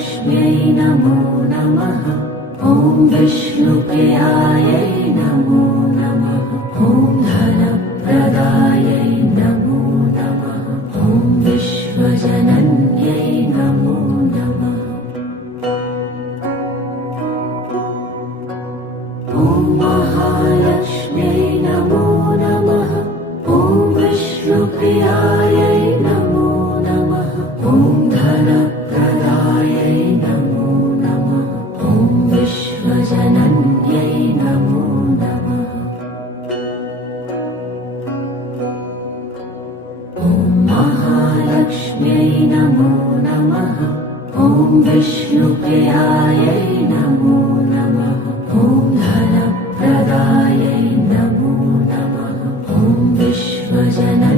महालक्ष्म्यै नमो नमः। ॐ विष्णुप्रियायै नमो नमः। ॐ धनप्रदायै नमो नमः। ॐ विश्वजनन्यै नमो नमः। ॐ महालक्ष्म्यै नमो नमः। ॐ विष्णुप्रियायै नमो नमः। ॐ धनप्रदायै नमो नमः। ॐ विश्वजनन्यै नमो नमः। ॐ महालक्ष्म्यै नमो नमः। ॐ विष्णुप्रियायै नमो